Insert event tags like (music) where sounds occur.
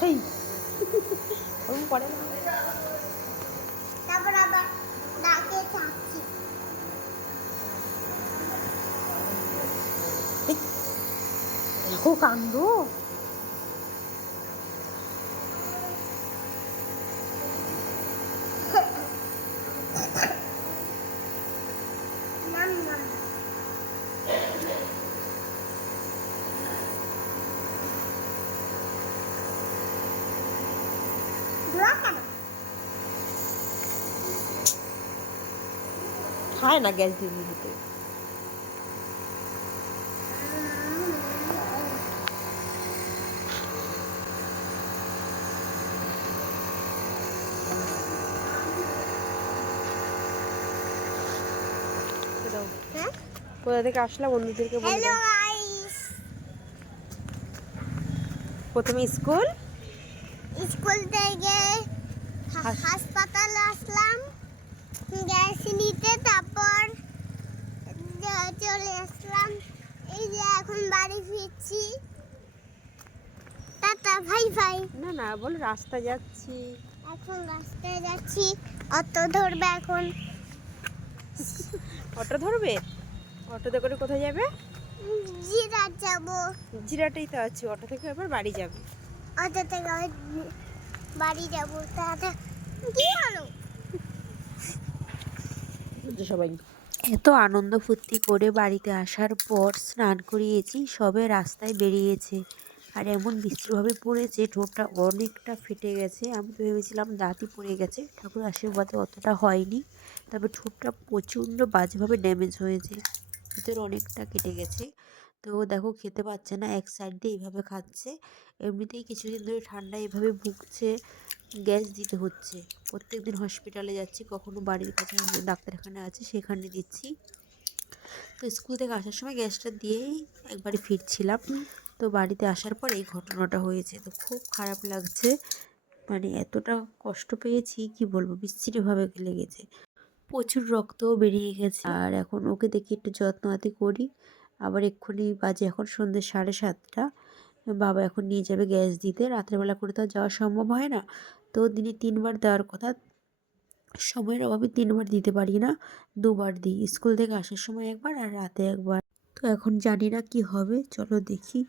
হেই। (laughs) ওরকম করে না। তারপর আবার ডাকে থাকছি দেখো কাণ্ড। খায় না গ্যাস দিয়ে দিতে দাও। হ্যাঁ কোথা থেকে আসলা বন্ধুদেরকে বলে হ্যালো দাও। প্রথমে স্কুল। স্কুল থেকে হাসপাতালে আসলাম গ্যাস নিতে তারপর য- চলে আসলাম। এই যে এখন বাড়ি ফিরছি। টাটা ভাই ভাই না না বল রাস্তা যাচ্ছি। এখন রাস্তায় যাচ্ছি। অটো ধরবে এখন। (laughs) অটো ধরবে? অটোতে করে কোথায় যাবে? জিরা যাব। জিরাটাই তো আছে অটো থেকে আবার বাড়ি যাবে। অটো থেকে বাড়ি যাব। তাহলে কি হলো সবাই? এত আনন্দ ফুর্তি করে বাড়িতে আসার পর স্নান করিয়েছি, সবে রাস্তায় বেরিয়েছে। আর এমন বিস্তৃতভাবে পড়েছে, ঠোঁটটা অনেকটা ফেটে গেছে। আমি তো ভেবেছিলাম দাঁতই পড়ে গেছে। ঠাকুর আশীর্বাদে অতটা হয়নি, তবে ঠোঁটটা প্রচণ্ড বাজেভাবে ড্যামেজ হয়েছে। ভিতরে অনেকটা কেটে গেছে। তো দেখো খেতে পাচ্ছে না, এক সাইড দিয়ে এইভাবে খাচ্ছে। এমনিতেই কিছুদিন ধরে ঠান্ডা এভাবে ভুগছে, গ্যাস দিতে হচ্ছে। প্রত্যেক দিন হসপিটালে যাচ্ছি, কখনো বাড়ির কাছে ডাক্তারখানা আছে, সেখানে দিচ্ছি। তো স্কুল থেকে আসার সময় গ্যাসটা দিয়েই একবারে ফিরছিলাম। তো বাড়িতে আসার পর এই ঘটনাটা হয়েছে। তো খুব খারাপ লাগছে। মানে এতটা কষ্ট পেয়েছি, কি বলব বিচ্ছিরিভাবে লেগেছে। প্রচুর রক্তও বেরিয়ে গেছে। আর এখন ওকে দেখি একটু যত্ন আতি করি। আবার এক্ষুনি বাজে এখন সন্ধ্যে সাড়ে সাতটা। বাবা এখন নিয়ে যাবে গ্যাস দিতে। রাত্রেবেলা করে তো যাওয়া সম্ভব হয় না। তো দিনে তিনবার দেওয়ার কথা। সময়ের অভাবে তিনবার দিতে পারি না। দুবার দিই। স্কুল থেকে আসার সময় একবার আর রাতে একবার। তো এখন জানি না কি হবে। চলো দেখি।